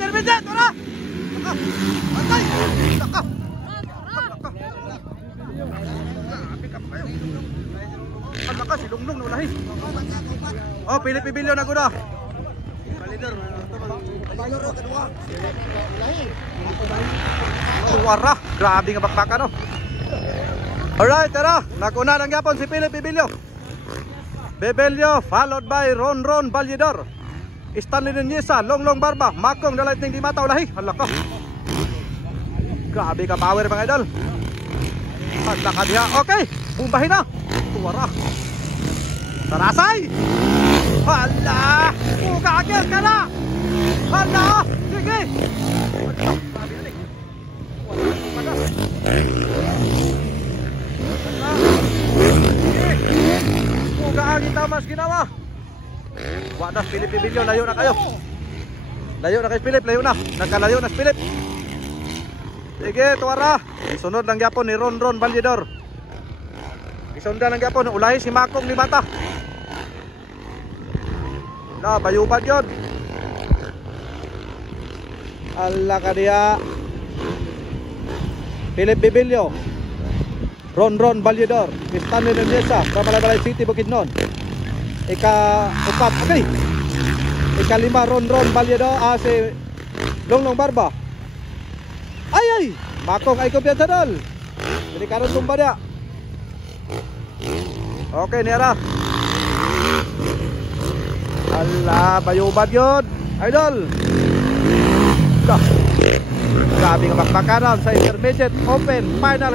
intermediate, ora. Naka. Antay. Naka. Naka si Lunglong na ulahi. Oh, Philip Bibilyo na guna. Suwara, grabe nga bakbaka no. Alright, tara, nakuna ng yapon si Philip Bibilyo. Bebelio followed by Ron Valedor. Stanley Nuneza, Longlong Barba, Makong the Lightning di mata ulahi. Hala ka. Grabe ka power mga idol. Hala ka diha. Okay, bumbahin na. Suwara. Sarasay. Hala, kagil ka na. Hala, sige. Mugaan kita mas ginawa. Wadah Philip Bibilyo, layo na kayo. Layo na kayo Philip, layo na. Nagkalayo na si Philip. Sige, tuwara. Isunod ng yapon ni Ron Valedor. Isundan ng yapon, ulahi si Makong ni Mata. Na, bayubad yun. Ala ka diya. Philip Bibilyo, Ron Valedor, Stanley Nuneza, Balay City, Bukidnon. Ika-4, okay. Ika-5, Ron Valedor, si Longlong Barba. Ay! Makong ay kumpiyansa dol. Jadi karon tumba dia. Okay, niara. Allah, bayubad yun. Idol. Grabe nga bakbakaran sa intermediate open final.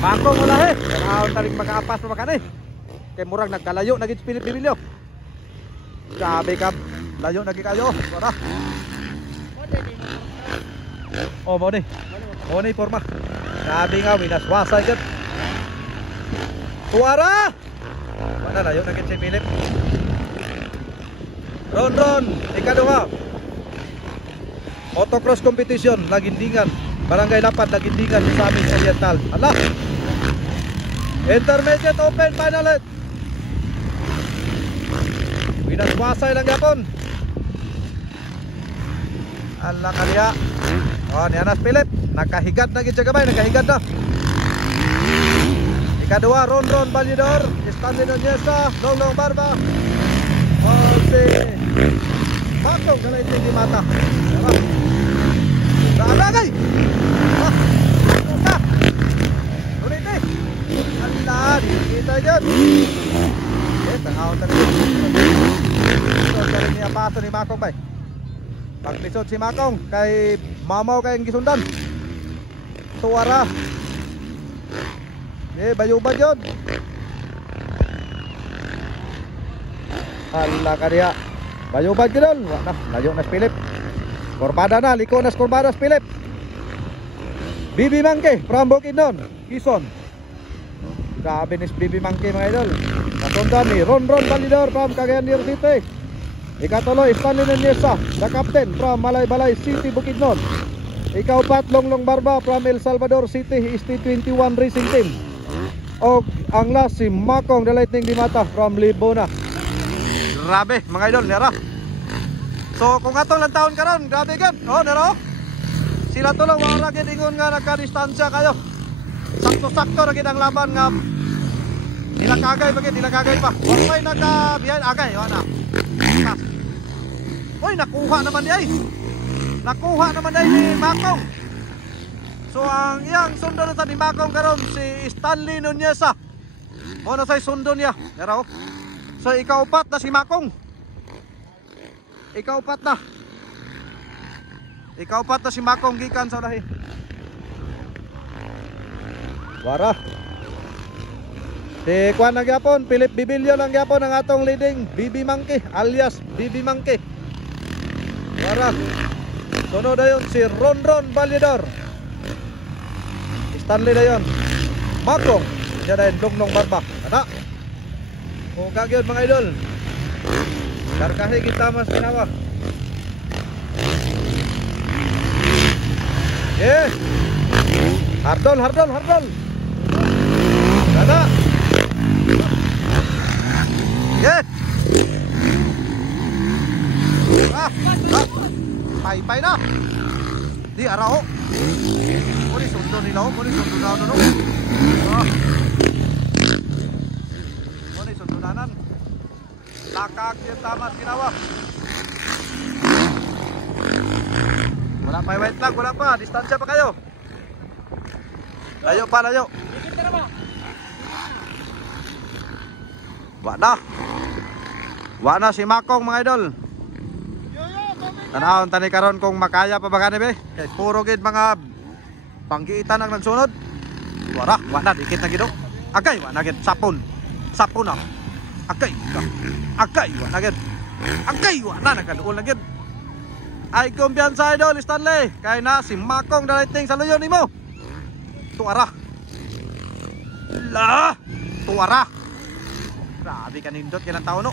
Makong ulahi. Kanaon taling mag-aapas pa makani. Kay murag nagkalayo naging Philip Bibilyo. Grabe ka. Layo naging kayo. Wala. Oh, mo ni. Mo ni forma. Grabe nga winaswasay ket. Suara. Mana layo naging si Philip. Ron, ikaduha. Autocross competition Lagindingan, Barangay Lapad Lagindingan sa amin Oriental. Ala. Intermediate open final. Winaswasay lang yapon. Ala kaliya. Oh, ni Anas Philip nakahigat na gid sa gabay, nakahigat na. Ikaduha Ron Valedor, Stanley Nuneza, Longlong Barba. Oh, si Makong dalay di mata. Lalagay. Ulit eh. Allah, kita dyan. Tangaw talaga. So, galing niya paso ni Makong ba? Paglisod si Makong kay mamaw kayong gisundan. Tuwara. Bayubad yun. Allah ka diya. Bayubad yun. Layo na si Philip. Korbada na, liko na korbada si Philip. Bibi Mangke from Bukidnon, Quezon. Grabe ni Bibi Mangke mga idol. Nasundan ni Ron Valedor from Cagayan de Oro City. Ikatuloy Stanley Nuneza, the captain from Balay City, Bukidnon. Ika-4 Longlong Barba from El Salvador City, ST21 Racing Team. O ang last si Makong the Lightning di mata from Libona. Grabe mga idol, nera. So kung atong lang taon karon, grabe gan. Oh, nero. Sila to lang wala gid ingon nga nagka-distansya kayo. Sakto-sakto ra gid ang laban nga nilakagay pa. Wala nagka-biyahe agay, wala. Oy, nakuha naman di ay. Nakuha naman di ni Makong. So ang iyang sundo na ni Makong karon si Stanley Nuneza. Mo na say sundo niya, nero. So ika-4 na si Makong. Ika-4 na. Ika-4 na si Makong gikan sa ulahi. Wara. Si kuan na gyapon, Philip Bibilyo lang gyapon ang atong leading Bibi Mangke alias Bibi Mangke. Wara. Sunod dayon si Ron Valedor. Stanley dayon. Makong. Siya dayon Longlong Barba. Ana. O kagyod mga idol. Karkahe kita mas ginawa. Yeah. Hardol. round no. Oh. Ano sundunanan? Lakak yung tamas ginawa. Wala pa white flag, wala pa. Distansya pa kayo. Layo pa, layo. Wala si Makong mga idol. Tanahon tani karon kung makaya pa ba gani be? Kay puro gid mga panggiitan ang nagsunod. Wala dikit na gido. Agay wala gid sapon. Sapon na. Agay. Wala gid. Agay wala nagaduol na gid. Ay kumpiyansa idol Stanley. Kay na si Makong dalating sa luyon nimo. Tuara. Tuara. Grabe ka nindot yan ang tao no.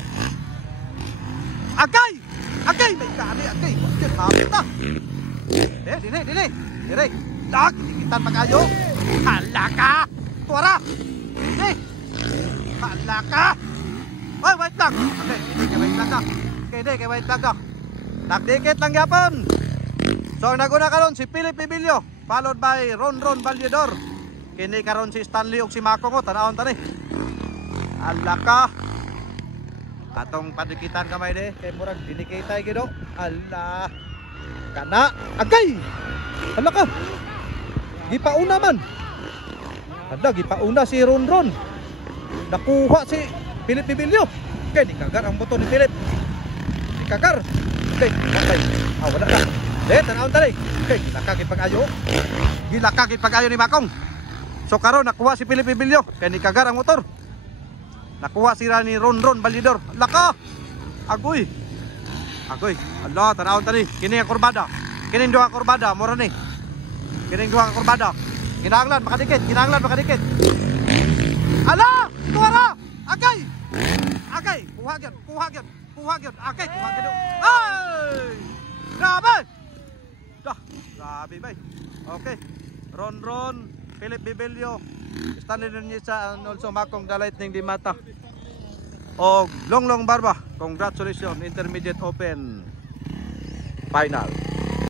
Agay, may kani, agay. Bakit hapit na? Dili. Dikitan pa kayo. Hala ka. Tuara. Hala ka. Ay, wait lang. Okay, hindi kay wait lang ka. Nagdikit lang yapon. So, naguna karon si Philip Bibilio. Followed by Ron Valedor. Kini karon si Stanley ug si Makong tanawon tani. Hala ka. Atong padikitan kamay de kay murag dinikitay gido. Hala. Kana agay. Hala ka. Gipauna man. Hala gipauna si Ron. Nakuha si Philip Bibilio. Kay di kagar ang buto ni Philip. Di kagar. Okay, wala ka. Tanawon tani. Okay, lakagit pag-ayo. Gilakagit pag-ayo ni Makong. So karon nakuha si Philip Bibilio kay ni kagar ang motor. Nakuha sila ni Ron Valedor. Laka. Agoy. Allah, tanawon tani. Kini ang kurbada. Kini duha kurbada mura ni. Kini duha kurbada. Kinahanglan makadikit. Ala! Tuwara! Agay! Kuha gyud. Agay, kuha gyud. Ay! Grabe! Grabe bay. Okay. Ron Philip Bibilio, Stanley Nuneza, and also Makong the Lightning Dimata. O Long Barba, congratulations, Intermediate Open Final.